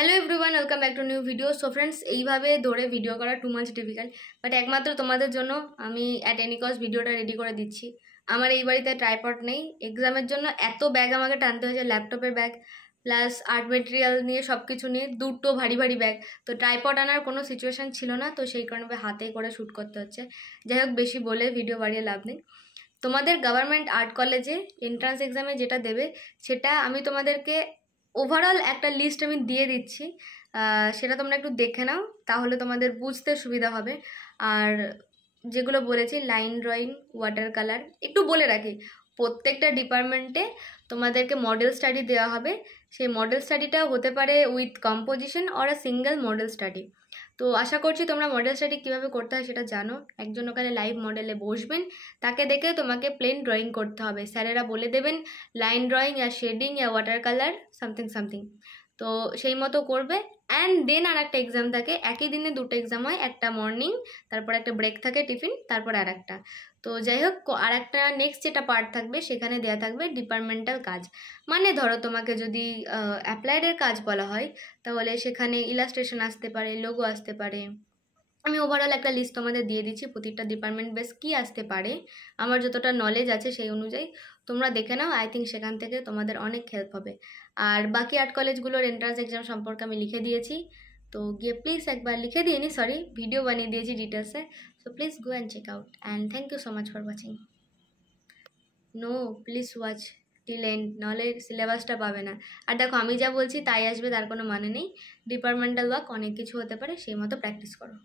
Hello everyone, welcome back to new video. So friends, এইভাবে ধরে video করা too much difficult, but একমাত্র তোমাদের জন্য আমি অ্যাট এনি কস্ট ভিডিওটা রেডি করে দিচ্ছি। আমার এই বাড়িতে ট্রাইপড নেই, এক্সামের জন্য এত ব্যাগ আমাকে টানতে হয়েছে, ল্যাপটপের ব্যাগ প্লাস আর্ট মেটেরিয়াল নিয়ে সব কিছু নিয়ে দুটো ভারী ভারী ব্যাগ। তো ট্রাইপড আনার কোনো সিচুয়েশান ছিল না, তো সেই কারণে হাতে করে শ্যুট করতে হচ্ছে। যাই হোক, বেশি বলে ভিডিও বাড়িয়ে লাভ নেই। তোমাদের গভর্নমেন্ট আর্ট কলেজে এন্ট্রান্স এক্সামে যেটা দেবে সেটা আমি তোমাদেরকে ওভারঅল একটা লিস্ট আমি দিয়ে দিচ্ছি, সেটা তোমরা একটু দেখে নাও, তাহলে তোমাদের বুঝতে সুবিধা হবে। আর যেগুলো বলেছি, লাইন ড্রয়িং, ওয়াটার কালার, একটু বলে রাখি প্রত্যেকটা ডিপার্টমেন্টে তোমাদেরকে মডেল স্টাডি দেওয়া হবে। সেই মডেল স্টাডিটাও হতে পারে with composition or a single model study. তো আশা করছি তোমরা মডেল স্টাডি কীভাবে করতে হয় সেটা জানো। একজন ওখানে লাইভ মডেলে বসবেন, তাকে দেখে তোমাকে প্লেন ড্রয়িং করতে হবে। স্যারেরা বলে দেবেন লাইন ড্রয়িং ইয়া শেডিং ইয়া ওয়াটার কালার সামথিং সামথিং, তো সেই মতো করবে। অ্যান্ড দেন আর একটা এক্সাম থাকে, একই দিনে দুটো এক্সাম হয়, একটা মর্নিং, তারপর একটা ব্রেক থাকে টিফিন, তারপর আর একটা। তো যাই হোক, আর একটা নেক্সট যেটা পার্ট থাকবে সেখানে দেওয়া থাকবে ডিপার্টমেন্টাল কাজ। মানে ধরো তোমাকে যদি অ্যাপ্লাইডের কাজ বলা হয়, তাহলে সেখানে ইলাস্ট্রেশন আসতে পারে, লোগো আসতে পারে। আমি ওভারঅল একটা লিস্ট তোমাদের দিয়ে দিচ্ছি প্রতিটা ডিপার্টমেন্ট বেস কী আসতে পারে। আমার যতটা নলেজ আছে সেই অনুযায়ী তোমরা দেখে নাও, আই থিঙ্ক সেখান থেকে তোমাদের অনেক হেল্প হবে। আর বাকি আর্ট কলেজগুলোর এন্ট্রান্স এক্সাম সম্পর্কে আমি লিখে দিয়েছি, তো গিয়ে প্লিজ একবার লিখে দিইনি, সরি, ভিডিও বানিয়ে দিয়েছি ডিটেলসে। So please go and check out, and thank you so much for watching. No, please watch till end, নাহলে সিলেবাসটা পাবে না। আর দেখো, আমি যা বলছি তাই আসবে তার কোনো মানে নেই। ডিপার্টমেন্টাল ওয়ার্ক অনেক কিছু হতে পারে, সেই মতো প্র্যাকটিস করো।